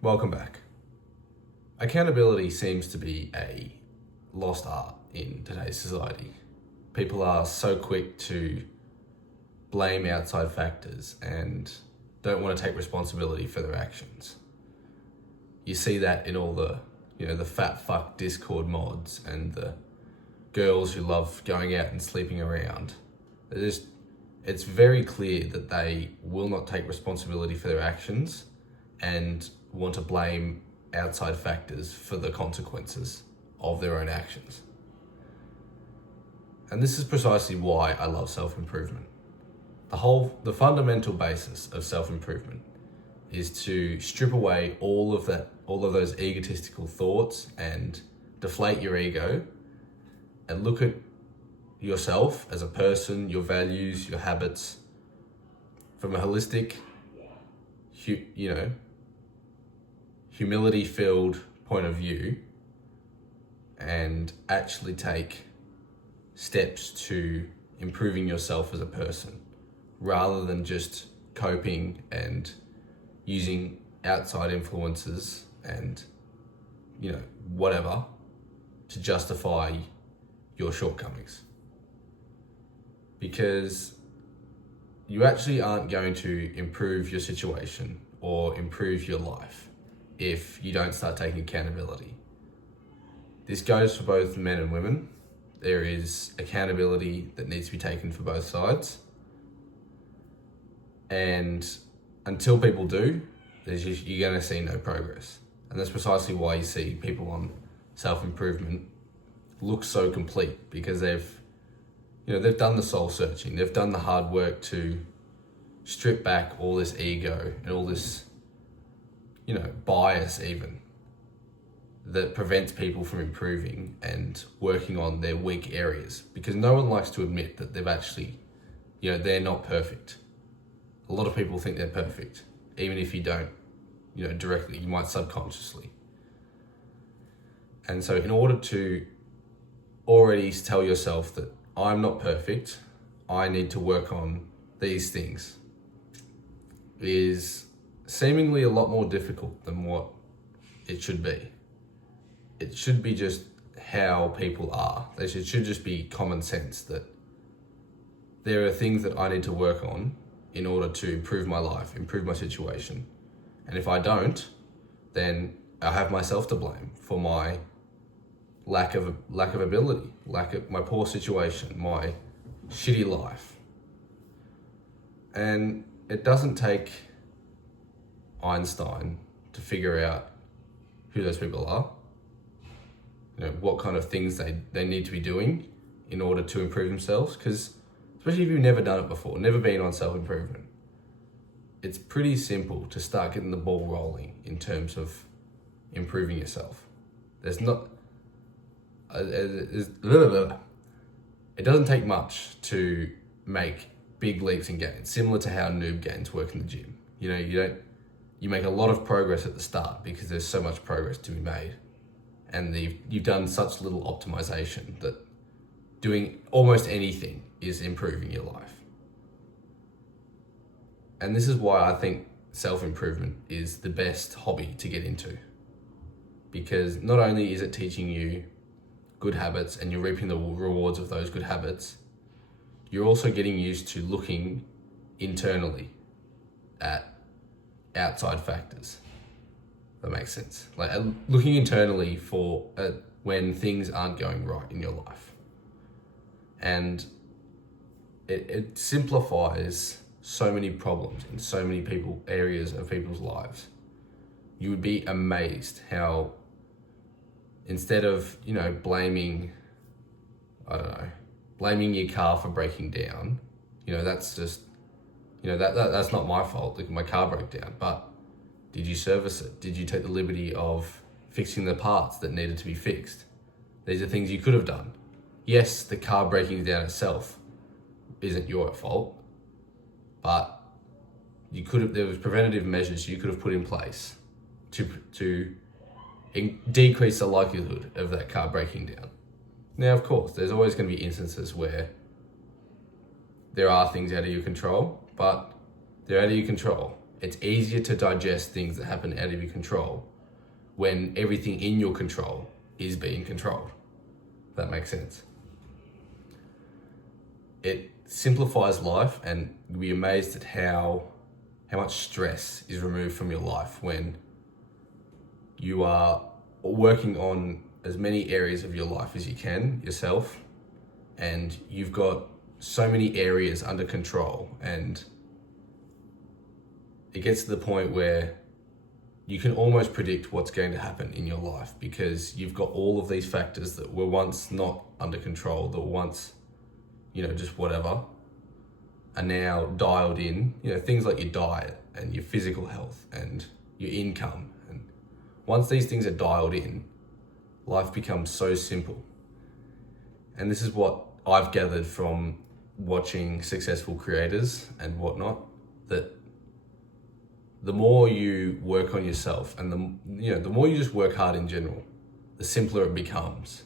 Welcome back. Accountability seems to be a lost art in today's society. People are so quick to blame outside factors and don't want to take responsibility for their actions. You see that in all the fat fuck Discord mods and the girls who love going out and sleeping around. It's very clear that they will not take responsibility for their actions and want to blame outside factors for the consequences of their own actions. And this is precisely why I love self-improvement. The fundamental basis of self-improvement is to strip away all of those egotistical thoughts and deflate your ego and look at yourself as a person, your values, your habits from a holistic, humility-filled point of view, and actually take steps to improving yourself as a person, rather than just coping and using outside influences and, whatever to justify your shortcomings. Because you actually aren't going to improve your situation or improve your life if you don't start taking accountability. This goes for both men and women. There is accountability that needs to be taken for both sides. And until people do, you're going to see no progress. And that's precisely why you see people on self-improvement look so complete, because they've done the soul searching. They've done the hard work to strip back all this ego and all this bias even that prevents people from improving and working on their weak areas, because no one likes to admit that they've actually, they're not perfect. A lot of people think they're perfect, even if you don't, directly, you might subconsciously. And so in order to already tell yourself that I'm not perfect, I need to work on these things, is seemingly a lot more difficult than what it should be. It should be just how people are. It should just be common sense that there are things that I need to work on in order to improve my life, improve my situation. And if I don't, then I have myself to blame for my lack of ability, my poor situation, my shitty life. And it doesn't take Einstein to figure out who those people are, what kind of things they need to be doing in order to improve themselves. Because especially if you've never done it before, never been on self-improvement, it's pretty simple to start getting the ball rolling in terms of improving yourself. It doesn't take much to make big leaps and gains, similar to how noob gains work in the gym. You make a lot of progress at the start because there's so much progress to be made, and you've done such little optimization that doing almost anything is improving your life. And this is why I think self-improvement is the best hobby to get into, because not only is it teaching you good habits and you're reaping the rewards of those good habits, you're also getting used to looking internally at outside factors. That makes sense. Like looking internally for when things aren't going right in your life. And it simplifies so many problems in so many areas of people's lives. You would be amazed how instead of, blaming your car for breaking down, that's just, that's not my fault. Like, my car broke down, but did you service it? Did you take the liberty of fixing the parts that needed to be fixed? These are things you could have done. Yes, the car breaking down itself isn't your fault, but there was preventative measures you could have put in place to decrease the likelihood of that car breaking down. Now, of course, there's always going to be instances where there are things out of your control, but they're out of your control. It's easier to digest things that happen out of your control when everything in your control is being controlled. If that makes sense. It simplifies life, and you'll be amazed at how much stress is removed from your life when you are working on as many areas of your life as you can yourself, and you've got so many areas under control, and it gets to the point where you can almost predict what's going to happen in your life because you've got all of these factors that were once not under control, that were once, just whatever, are now dialed in. Things like your diet and your physical health and your income. And once these things are dialed in, life becomes so simple. And this is what I've gathered from watching successful creators and whatnot, that the more you work on yourself and the more you just work hard in general, the simpler it becomes,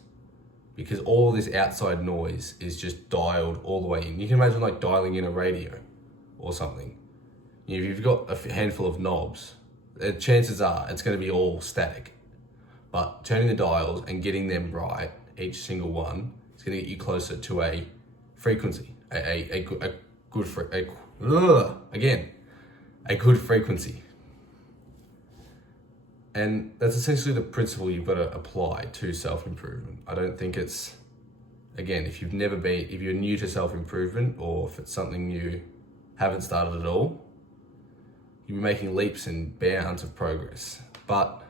because all this outside noise is just dialed all the way in. You can imagine like dialing in a radio or something. If you've got a handful of knobs, chances are it's going to be all static, but turning the dials and getting them right, each single one, is going to get you closer to a frequency, a good frequency. And that's essentially the principle you've got to apply to self-improvement. I don't think it's, again, if you're new to self-improvement, or if it's something you haven't started at all, you'll be making leaps and bounds of progress. But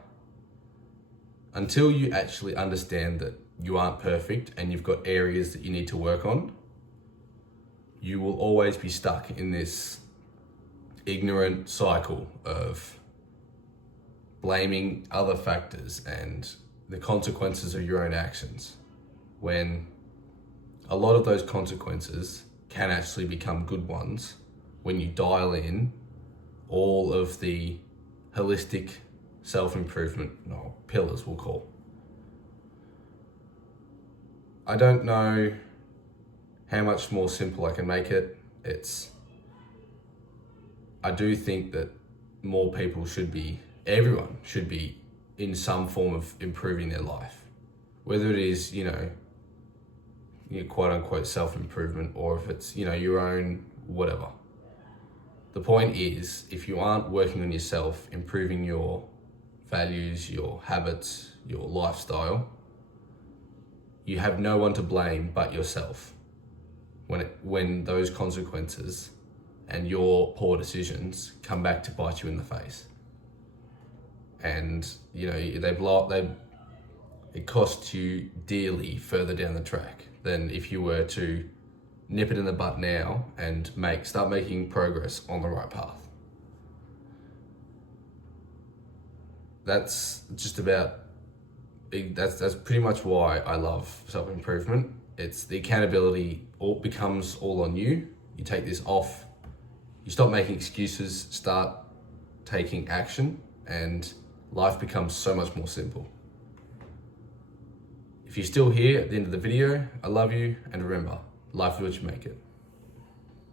until you actually understand that you aren't perfect and you've got areas that you need to work on, you will always be stuck in this ignorant cycle of blaming other factors and the consequences of your own actions, when a lot of those consequences can actually become good ones when you dial in all of the holistic self-improvement pillars, we'll call. I don't know how much more simple I can make it. I do think that everyone should be in some form of improving their life, whether it is, quote unquote self-improvement, or if it's, your own whatever. The point is, if you aren't working on yourself, improving your values, your habits, your lifestyle, you have no one to blame but yourself when those consequences and your poor decisions come back to bite you in the face. And it costs you dearly further down the track than if you were to nip it in the butt now and start making progress on the right path. That's pretty much why I love self-improvement. It's the accountability becomes all on you. You take this off, you stop making excuses, start taking action, and life becomes so much more simple. If you're still here at the end of the video, I love you, and remember, life is what you make it.